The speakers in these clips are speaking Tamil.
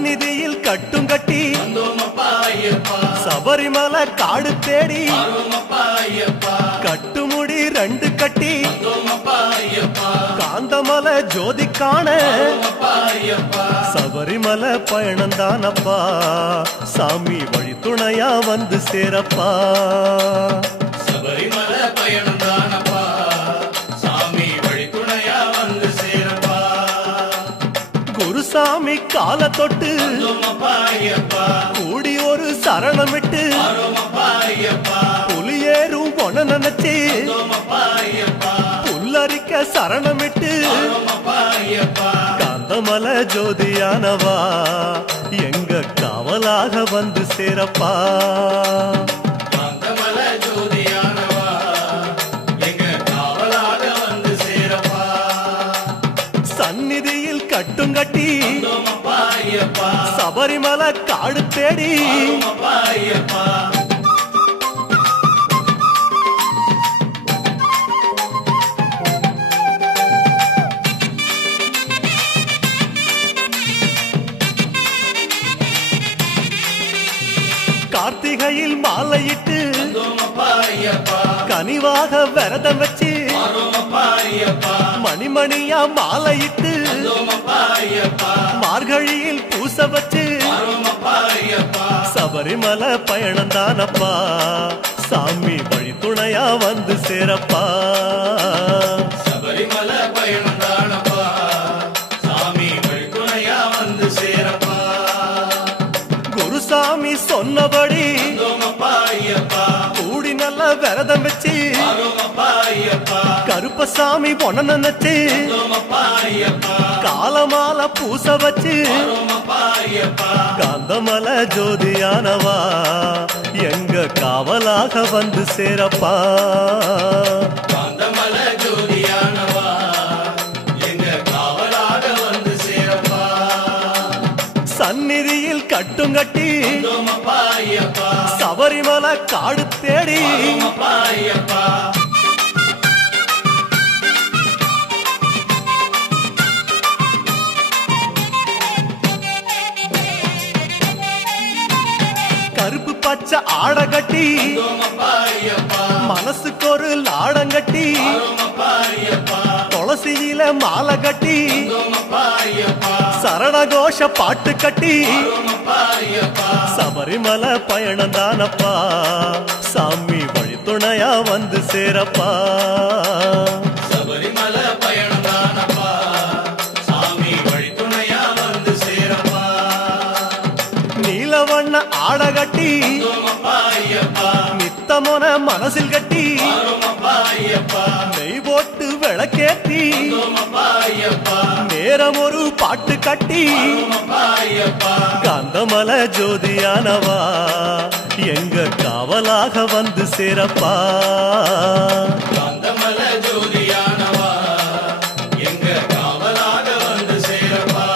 சந்நிதியில் கட்டும் கட்டி சபரிமலை காடு தேடி கட்டுமுடி 2 கட்டி காந்தமலை ஜோதி காண சபரிமலை பயணந்தானப்பா சாமி வழி துணையா வந்து சேரப்பா சபரிமலை பயணந்தானப்பா சாமி வழி துணையா வந்து சேரப்பா குருசாமி கால தொட்டு கூடி ஒரு சரணமிட்டு புலியேறும் பொன நினைச்சு புல்லரிக்க சரணமிட்டு காந்தமலை ஜோதியானவா எங்க காவலாக வந்து சேரப்பா காந்தமலை ஜோதியானவா எங்க காவலாக வந்து சேரப்பா சந்நிதியில் கட்டும் கட்டி சபரிமலை காடு தேடி கார்த்திகையில் மாலையிட்டு கனிவாக விரதம் வச்சு மணிமணியா மாலையிட்டு மார்கழியில் பூச வச்சு சபரிமலை பயணந்தானப்பா சாமி வழி துணையா வந்து சேரப்பா சபரிமலை பயணந்தானப்பா சாமி வழி துணையா வந்து சேரப்பா குருசாமி சொன்னபடி கூடி நல்ல விரதம் வச்சு கருப்பசாமி பொண்ண நினைச்சு காலமால பூச வச்சு காந்தமலை ஜோதியானவா எங்க காவலாக வந்து சேரப்பா காந்தமலை ஜோதியானவா எங்க காவலாக வந்து சேரப்பா சந்நிதியில் கட்டும் கட்டி சபரிமலை காடு தேடி கருப்பு பச்சை ஆட கட்டி மனசுக்கு ஒரு லாடங்கட்டி துளசியில மாலை கட்டி சரணகோஷ பாட்டு கட்டி சபரிமலை பயணந்தானப்பா சாமி வழி துணையா வந்து சேரப்பா சபரிமலை பயணந்தானப்பா சாமி வழி துணையா வந்து சேரப்பா நீலவண்ண ஆட கட்டி நித்தமோன மனசில் கட்டி நெய் போட்டு விளக்கேத்தி நேரம் ஒரு பாட்டு கட்டி காந்தமலை ஜோதியானவா எங்க காவலாக வந்து சேரப்பா காந்தமலை ஜோதியானவா எங்க காவலாக வந்து சேரப்பா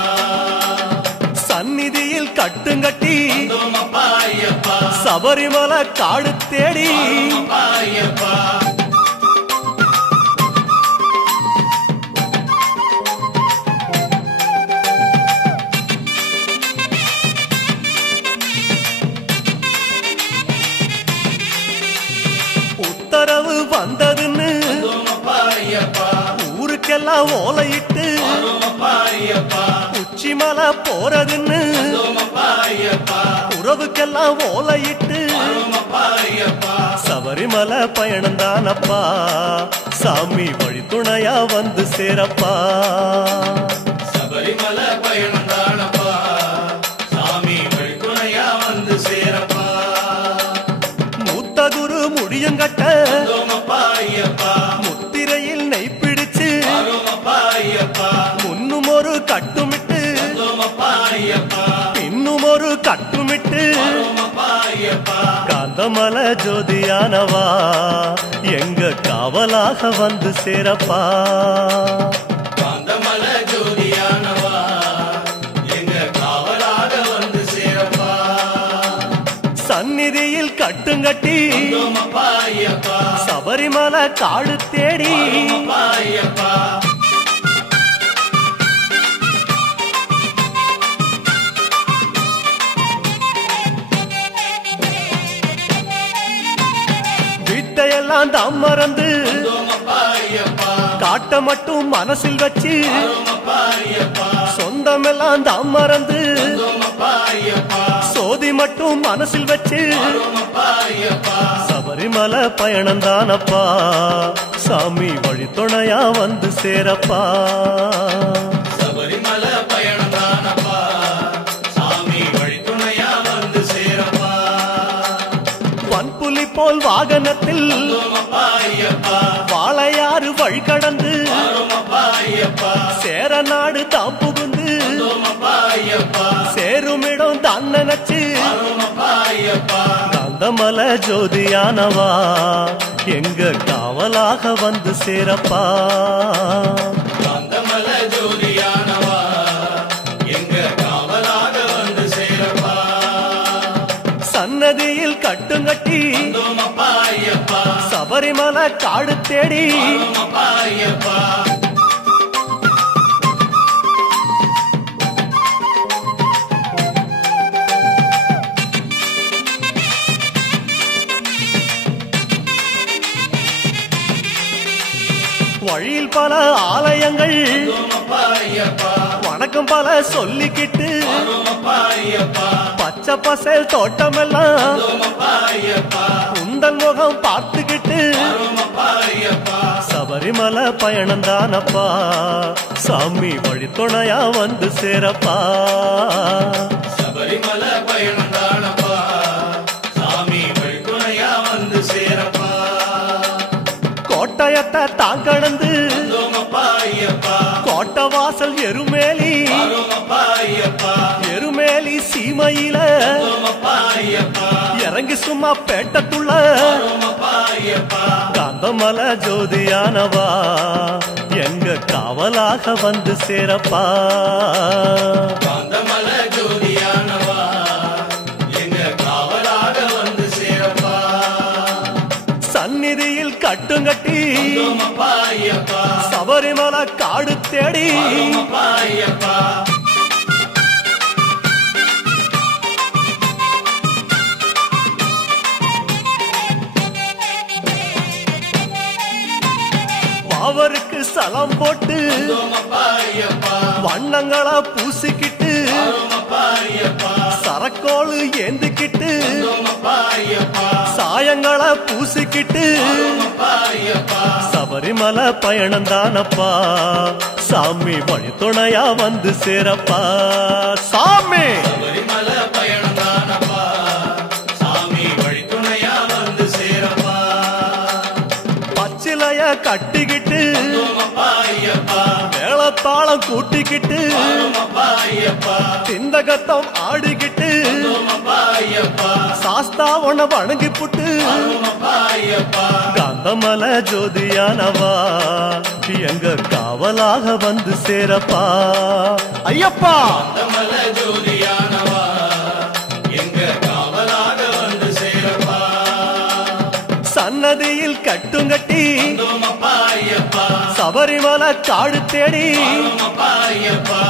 சந்நிதியில் கட்டுங்கட்டி சபரிமலை காடு தேடி உத்தரவு வந்ததுன்னு ஊருக்கெல்லாம் ஓலையிட்டு உச்சிமலை போறதுன்னு உறவுக்கெல்லாம் ஓலையிட்டு சபரிமலை பயணந்தானப்பா சாமி வழி துணையா வந்து சேரப்பா சபரிமலை பயணந்தானப்பா சாமி வழி துணையா வந்து சேரப்பா மூத்த குரு முடியுங்கட்ட முத்திரையில் நெய் பிடிச்சு முன்னும் ஒரு கட்டுமிட்டு பின்னும் ஒரு கட்டுமிட்டு காந்தமலை ஜோதியானவா எங்க காவலாக வந்து சேரப்பா காந்தமலை ஜோதியானவா எங்க காவலாக வந்து சேரப்பா சந்நிதியில் கட்டுங்கட்டி சபரிமலை காடு தேடி சொந்தமெல்லாம் தாம் மறந்து வந்தோமப்பா ஐயப்பா காட்ட மட்டும் மனசில் வச்சு வரோமப்பா ஐயப்பா சொந்தமெல்லாம் தாம் மறந்து வந்தோமப்பா ஐயப்பா சோதி மட்டும் மனசில் வச்சு வரோமப்பா ஐயப்பா சபரிமலை பயணந்தானப்பா சாமி வழித்துணையா வந்து சேரப்பா சபரிமலை பயணந்தானப்பா சாமி வழித்துணையா வந்து சேரப்பா பன்புலி போல் வாகனத்தில் வந்தோமப்பா ஐயப்பா வாழையாறு வழி கடந்து வரோமப்பா ஐயப்பா சேர நாடு தாம் புகுந்து வந்தோமப்பா ஐயப்பா சேருமிடம் தான் நினைச்சு வரோமப்பா ஐயப்பா காந்தமலை ஜோதியானவா எங்க காவலாக வந்து சேரப்பா காந்தமலை ஜோதியானவா எங்க காவலாக வந்து சேரப்பா சன்னதியில் கட்டுங்கட்டி வந்தோமப்பா ஐயப்பா சபரிமலை காடு தேடி வரோமப்பா ஐயப்பா வழியில் பல ஆலயங்கள் வந்தோமப்பா ஐயப்பா வணக்கம் பல சொல்லிக்கிட்டு வரோமப்பா ஐயப்பா பச்சை பசேல் தோட்டமெல்லாம் வந்தோமப்பா ஐயப்பா உந்தன் முகம் பார்த்துக்கிட்டு வரோமப்பா ஐயப்பா சபரிமலை பயணந்தானப்பா சாமி வழித்துணையா வந்து சேரப்பா சபரிமலை பயணந்தானப்பா சாமி வழித்துணையா வந்து சேரப்பா கோட்டயத்தை தான் கடந்து வந்தோமப்பா ஐயப்பா கோட்டை வாசல் எருமேலி வரோமப்பா ஐயப்பா எருமேலி சீமையில வந்தோமப்பா ஐயப்பா இறங்கி சும்மா பேட்டத்துள்ள வரோமப்பா ஐயப்பா காந்தமலை ஜோதியானவா எங்க காவலாக வந்து சேரப்பா காந்தமலை ஜோதியானவா எங்க காவலாக வந்து சேரப்பா சந்நிதியில் கட்டுங்கட்டி வந்தோமப்பா ஐயப்பா சபரிமலை காடு தேடி வரோமப்பா ஐயப்பா அவருக்கு சலம் போட்டு வந்தோமப்பா ஐயப்பா வண்ணங்களா பூசிக்கிட்டு வரோமப்பா ஐயப்பா சரக்கோளு ஏந்திக்கிட்டு வந்தோமப்பா ஐயப்பா சாயங்களா பூசிக்கிட்டு வரோமப்பா ஐயப்பா சபரிமலை பயணந்தானப்பா சாமி வழித்துணையா வந்து சேரப்பா சாமி சபரிமலை பயணந்தானப்பா சாமி வழித்துணையா வந்து சேரப்பா பச்சிலைய கட்டிக்கிட்டு வந்தோமப்பா ஐயப்பா மேளத்தாளம் கூட்டிக்கிட்டு வரோமப்பா ஐயப்பா திந்தகத்தம் ஆடிக்கிட்டு வந்தோமப்பா ஐயப்பா சாஸ்தா உன வணங்கி புட்டு வரோமப்பா ஐயப்பா காந்தமலை ஜோதியானவா எங்க காவலாக வந்து சேரப்பா ஐயப்பா காந்தமலை ஜோதியானவா எங்க காவலாக வந்து சேரப்பா சன்னதியில் கட்டுங்கட்டி வந்தோமப்பா ஐயப்பா சபரிமலை காடு தேடி வரோமப்பா ஐயப்பா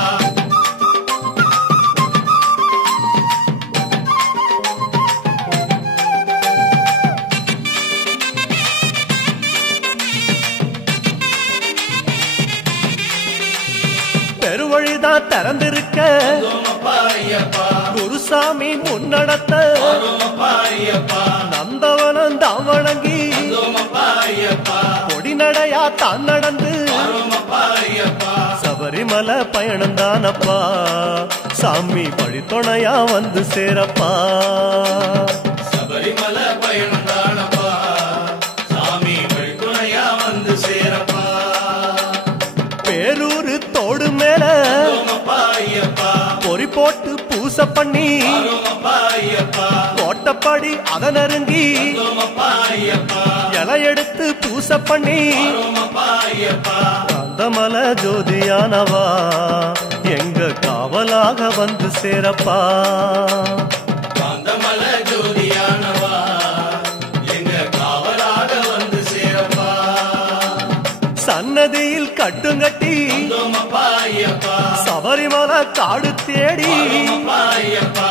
பெருவழிதான் திறந்திருக்க வந்தோமப்பா ஐயப்பா குருசாமி முன்னடத்த வரோமப்பா ஐயப்பா நந்தவனம் தான் வணங்கி வந்தோமப்பா ஐயப்பா பொடிநடையா தான் நடந்து வரோமப்பா ஐயப்பா சபரிமலை பயணந்தானப்பா சாமி வழித்துணையா வந்து சேரப்பா சபரிமலை பயணந்தானப்பா சாமி வழித்துணையா வந்து சேரப்பா பேரூரு தோடு மேல வரோமப்பா ஐயப்பா பொறி போட்டு பூச பண்ணி வரோமப்பா ஐயப்பா கோட்டப்படி அத நெருங்கி வரோமப்பா ஐயப்பா இலை எடுத்து பூச பண்ணி வரோமப்பா ஐயப்பா காந்தமலை ஜோதியானவா எங்க காவலாக வந்து சேரப்பா காந்தமலை ஜோதியானவா எங்க காவலாக வந்து சேரப்பா சன்னதியில் கட்டுங்கட்டி வந்தோமப்பா ஐயப்பா சபரிமலை காடு தேடி வரோமப்பா ஐயப்பா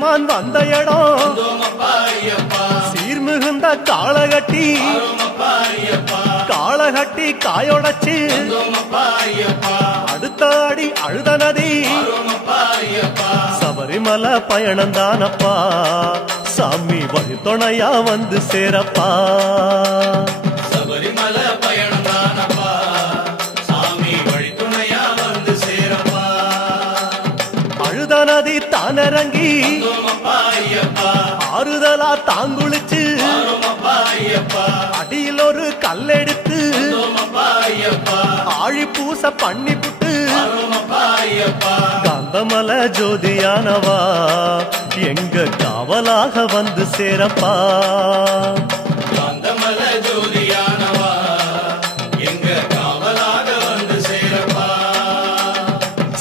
சிவபெருமான் வந்த இடம் வந்தோமப்பா ஐயப்பா சீர்மிகுந்த காளகட்டி வரோமப்பா ஐயப்பா காளகட்டி காயொடச்சு வந்தோமப்பா ஐயப்பா அடுத்த அடி அழுத நதி வரோமப்பா ஐயப்பா சபரிமலை பயணந்தானப்பா சாமி வழித்துணையா வந்து சேரப்பா சபரிமலை பயணந்தானப்பா சாமி வழித்துணையா வந்து சேரப்பா அழுத நதி தானிறங்கி வந்தோமப்பா ஐயப்பா ஆறுதலா தாங்குளிச்சு வரோமப்பா ஐயப்பா அடியில் ஒரு கல்லெடுத்து வந்தோமப்பா ஐயப்பா ஆழி பூச பண்ணி புட்டு வரோமப்பா ஐயப்பா காந்தமல ஜோதியானவா எங்க காவலாக வந்து சேரப்பா காந்தமல ஜோதியானவா எங்க காவலாக வந்து சேரப்பா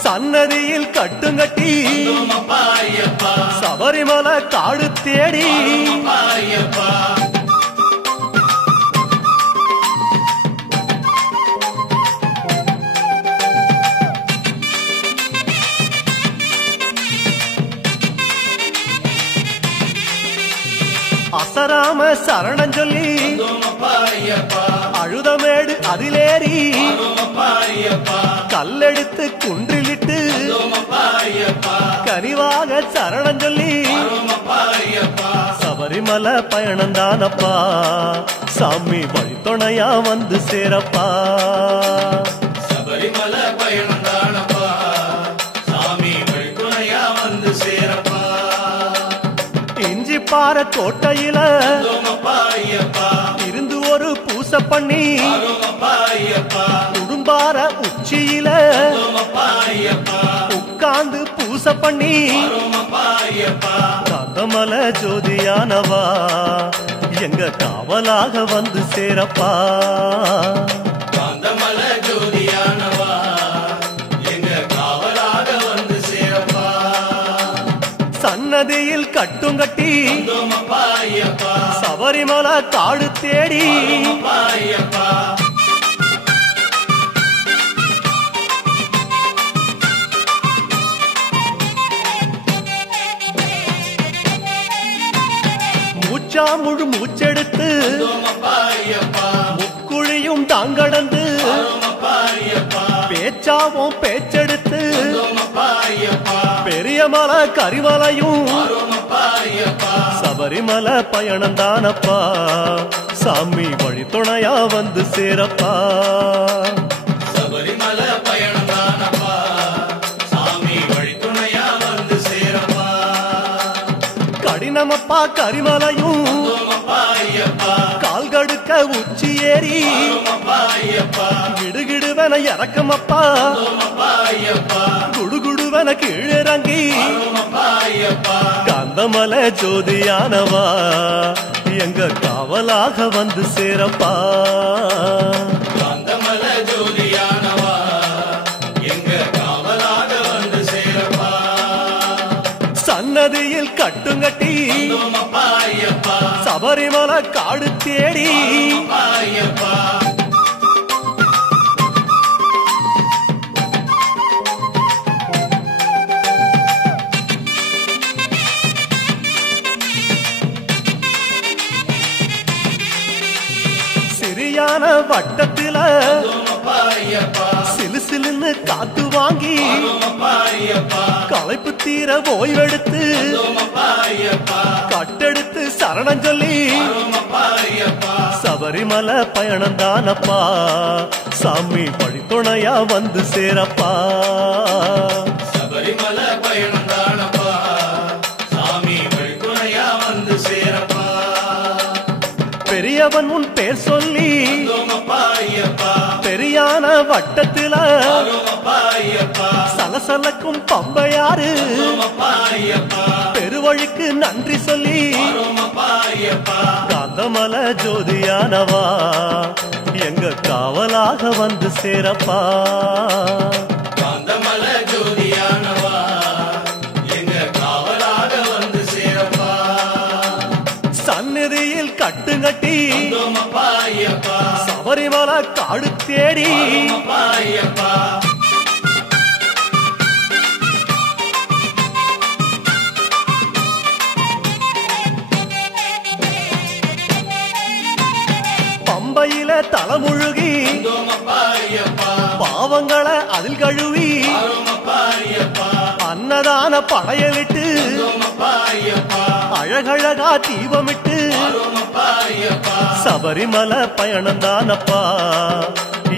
சன்னதியில் கட்டுங்கட்டி வந்தோமப்பா ஐயப்பா சபரிமலை காடு தேடி வரோமப்பா ஐயப்பா அசராம சரணம் சொல்லி வந்தோமப்பா ஐயப்பா அழுதமேடு அதிலேறி வரோமப்பா ஐயப்பா கல்லெடுத்து குன்றிலிட்டு வந்தோமப்பா ஐயப்பா கனிவாக சரணம் சொல்லி வரோமப்பா ஐயப்பா சபரிமலை பயணந்தானப்பா சாமி வழித்துணையா வந்து சேரப்பா சபரிமலை பயணந்தானப்பா சாமி வழித்துணையா வந்து சேரப்பா இஞ்சி பாறை கோட்டையில வந்தோமப்பா ஐயப்பா இருந்து ஒரு பூச பண்ணி வரோமப்பா ஐயப்பா குடும்பார உச்சியில வந்தோமப்பா ஐயப்பா உட்கார்ந்து பூச பண்ணி வரோமப்பா ஐயப்பா காந்தமல ஜோதியானவா எங்க காவலாக வந்து சேரப்பா காந்தமல ஜோதியானவா எங்க காவலாக வந்து சேரப்பா சன்னதியில் கட்டுங்கட்டி வந்தோமப்பா ஐயப்பா சபரிமலை காடு தேடி வரோமப்பா ஐயப்பா மூச்சா முழு மூச்செடுத்து வந்தோமப்பா ஐயப்பா முக்குழியும் தாங்கடந்து வரோமப்பா ஐயப்பா பேச்சாவும் பேச்செடுத்து வந்தோமப்பா ஐயப்பா பெரிய மலை கரிமலையும் வரோமப்பா ஐயப்பா சபரிமலை பயணந்தானப்பா சாமி வழித்துணையா வந்து சேரப்பா சபரிமலை பயணந்தானப்பா சாமி வழித்துணையா வந்து சேரப்பா கடினமப்பா கரிமலையும் வந்தோமப்பா ஐயப்பா கால்கடுக்க உச்சி ஏறி வரோமப்பா ஐயப்பா கிடுகிடுவன இறக்கமப்பா வந்தோமப்பா ஐயப்பா குடுகுடுவன கீழிறங்கி வரோமப்பா ஐயப்பா காந்தமலை ஜோதியானவா எங்க காவலாக வந்து சேரப்பா காந்தமல ஜோதியானவா எங்க காவலாக வந்து சேரப்பா சன்னதியில் கட்டுங்கட்டி வந்தோமப்பா ஐயப்பா சபரிமலை காடு தேடி வரோமப்பா ஐயப்பா சிறியான வட்டத்தில வந்தோமப்பா ஐயப்பா சிலு சிலுன்னு காத்து வாங்கி வரோமப்பா ஐயப்பா களைப்பு தீர ஓய்வெடுத்து வந்தோமப்பா ஐயப்பா கட்டெடுத்து சரணம் சொல்லி வரோமப்பா ஐயப்பா சபரிமலை பயணந்தானப்பா சாமி வழித்துணையா வந்து சேரப்பா சபரிமலை பயணந்தானப்பா சாமி வழித்துணையா வந்து சேரப்பா பெரியவன் உன் பேர் சொல்லி வந்தோமப்பா ஐயப்பா பெரியான வட்டத்தில வரோமப்பா ஐயப்பா சலசலக்கும் பம்பையாறு வரோமப்பா ஐயப்பா பெருவழிக்கு நன்றி சொல்லி வரோமப்பா ஐயப்பா காந்தமலை ஜோதியானவா எங்க காவலாக வந்து சேரப்பா காந்தமல ஜோதியானவா எங்க காவலாக வந்து சேரப்பா சந்நிதியில் கட்டுங்கட்டி வந்தோமப்பா ஐயப்பா சபரிமலை காடு தேடி வரோமப்பா ஐயப்பா. தலைமுழுகி வந்தோமப்பா ஐயப்பா பாவங்களை அதில் கழுவி ஆரோமப்பா ஐயப்பா அன்னதான படையலிட்டு வந்தோமப்பா ஐயப்பா அழகழகா தீபமிட்டு ஆரோமப்பா ஐயப்பா சபரிமலை பயணம் தானப்பா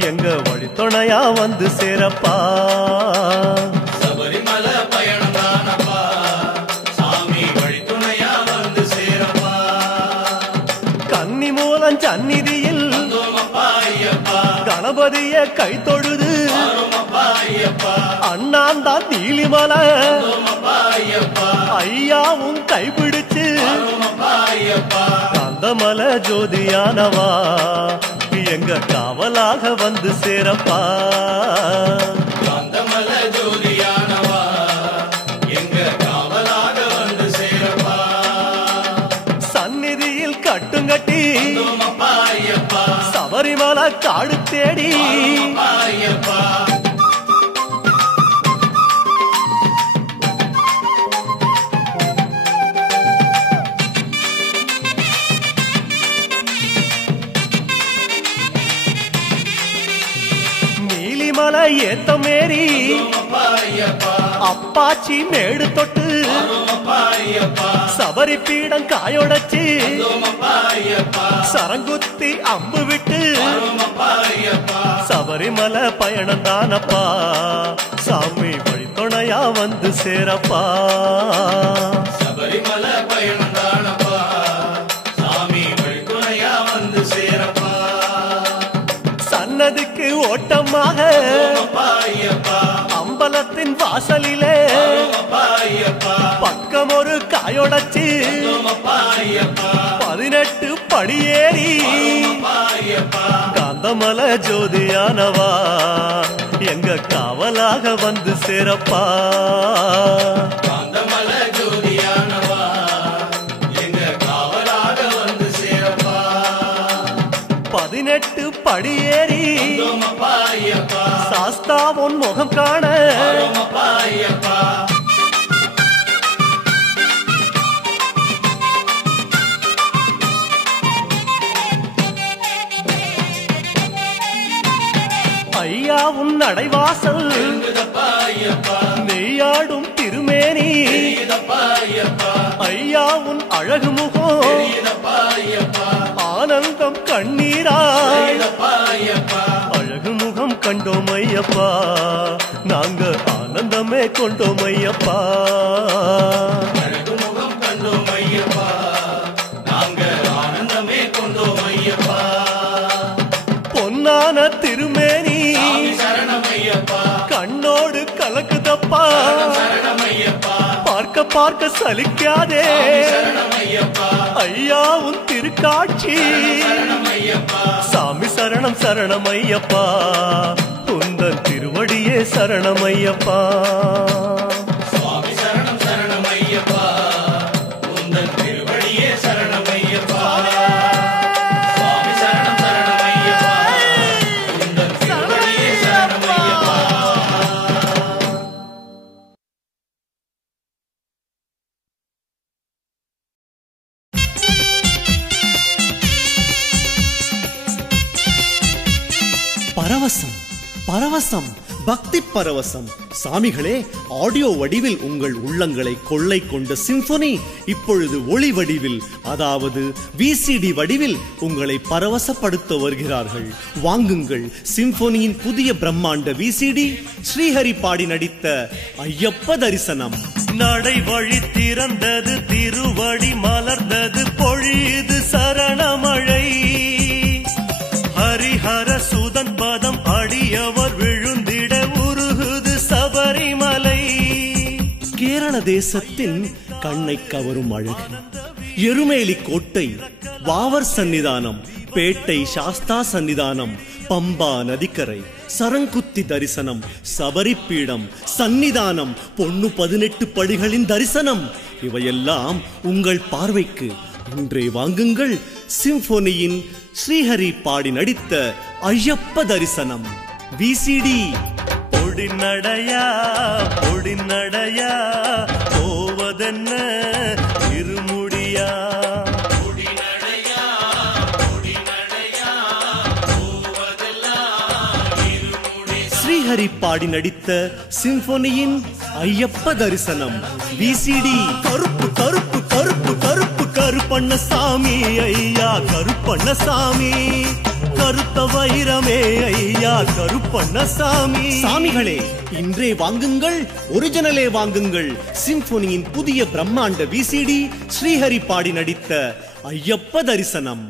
எங்க வழித்துணையா வந்து சேரப்பா சபரிமலை பயணம் தானப்பா சாமி வழித்துணையா வந்து சேரப்பா கன்னி மூலம் சந்நிதியில் வந்தோமப்பா ஐயப்பா கணபதிய கை தொழுது ஆரோமப்பா ஐயப்பா அண்ணாந்தான் நீலிமலை வந்தோமப்பா ஐயப்பா ஐயாவும் கைப்பிடிச்சு ஆரோமப்பா ஐயப்பா கந்தமலை ஜோதியானவா எங்க காவலாக வந்து சேரப்பா காந்தமல ஜோதியானவா எங்க காவலாக வந்து சேரப்பா சந்நிதியில் கட்டுங்கட்டி வந்தோமப்பா ஐயப்பா சபரிமலை காடு தேடி ஆரோமப்பா ஐயப்பா நீலிமலை ஏத்த மேரி வந்தோமப்பா ஐயப்பா அப்பாச்சி மேடு தொட்டு ஆரோமப்பா ஐயப்பா சபரி பீடம் காயொடச்சு வந்தோமப்பா ஐயப்பா சரங்குத்தி அம்பு விட்டு ஆரோமப்பா ஐயப்பா சபரிமலை பயணம் தானப்பா சாமி வழித்துணையா வந்து சேரப்பா சபரிமலை பயணம் தானப்பா சாமி வழித்துணையா வந்து சேரப்பா சன்னதிக்கு ஓட்டமாக வந்தோமப்பா ஐயப்பா அம்பலத்தின் வாசலிலே ஆரோமப்பா ஐயப்பா பக்கம் ஒரு காயொடச்சு வந்தோமப்பா ஐயப்பா 18 படியேறி ஆரோமப்பா ஐயப்பா காந்தமலை ஜோதியானவா எங்க காவலாக வந்து சேரப்பா காந்தமல ஜோதியானவா எங்க காவலாக வந்து சேரப்பா 18 படியேறி வந்தோமப்பா ஐயப்பா சாஸ்தாவின் முகம் காண ஆரோமப்பா ஐயப்பா ஐயா உன் நடைவாசல் எழுந்ததப்பா ஐயப்பா நெய்யாடும் திருமேனி தெரியுதப்பா ஐயப்பா ஐயா உன் அழகு முகம் தெரியுதப்பா ஐயப்பா ஆனந்தம் கண்ணீராய் தெரியுதப்பா ஐயப்பா அழகு முகம் கண்டோம் ஐயப்பா நாங்க ஆனந்தமே கொண்டோம் ஐயப்பா அழகு முகம் கண்டோம் ஐயப்பா நாங்க ஆனந்தமே கொண்டோம் ஐயப்பா பொன்னான திருமேனி சாமி சரணம் ஐயப்பா கண்ணோடு கலக்குதப்பா சரணம் ஐயப்பா பார்க்க பார்க்க சலிக்காதே சரணம் ஐயப்பா ஐயா உன் திருக்காட்சி சரணம் ஐயப்பா சாமி சரணம் சரணம் ஐயப்பா உந்தன் திருவடியே சரணம் ஐயப்பா சுவாமி சரணம் சரணம் ஐயப்பா உந்தன் திருவடியே சரணம் ஐயப்பா சுவாமி சரணம் சரணம் ஐயப்பா உந்தன் திருவடியே சரணம் ஐயப்பா பரவசம் பரவசம் பக்தி பரவசம். சாமிகளே, ஆடியோ வடிவில் உங்கள் உள்ளங்களை கொள்ளை கொண்ட சிம்பொனி இப்பொழுது ஒளி வடிவில், அதாவது விசிடி வடிவில் உங்களை பரவசப்படுத்த வருகிறார்கள். வாங்குங்கள் சிம்பொனியின் புதிய பிரம்மாண்ட விசிடி, ஸ்ரீஹரி பாடி நடித்த ஐயப்ப தரிசனம். நடை வழி திறந்தது, திருவடி மலர்ந்தது, பொழியுது சரணமழை. ஹரிஹர சுதன் பதம் அடியவர் விழுந்திட உருகுது சபரிமலை. கேரள தேசத்தின் கண்ணை கவரும் அழகு எருமேலி கோட்டை, வாவர் சன்னிதானம், பேட்டை சாஸ்தா சன்னிதானம், பம்பா நதிக்கரை, சரங்குத்தி தரிசனம், சபரிப்பீடம், சன்னிதானம், பொண்ணு 18 படிகளின் தரிசனம், இவையெல்லாம் உங்கள் பார்வைக்கு. இன்றே வாங்குங்கள் சிம்பொனியின் ஸ்ரீஹரி பாடி நடித்த ஐயப்ப தரிசனம் விசிடி. பொடி நடையா பொடி நடையா போவதென்ன இருமுடியா. ஸ்ரீஹரி பாடி நடித்த சிம்பொனியின் ஐயப்ப தரிசனம் விசிடி. கருப்பு கருப்பு கருப்பு கருப்பு கருப்பண்ணசாமி ஐயா கருப்பண்ணசாமி, கருத்த வைரமே ஐயா கருப்பண்ணசாமி. சாமிகளே, இன்றே வாங்குங்கள், ஒரிஜினலே வாங்குங்கள். சிம்பொனியின் புதிய பிரம்மாண்ட விசிடி ஸ்ரீஹரி பாடி நடித்த ஐயப்ப தரிசனம்.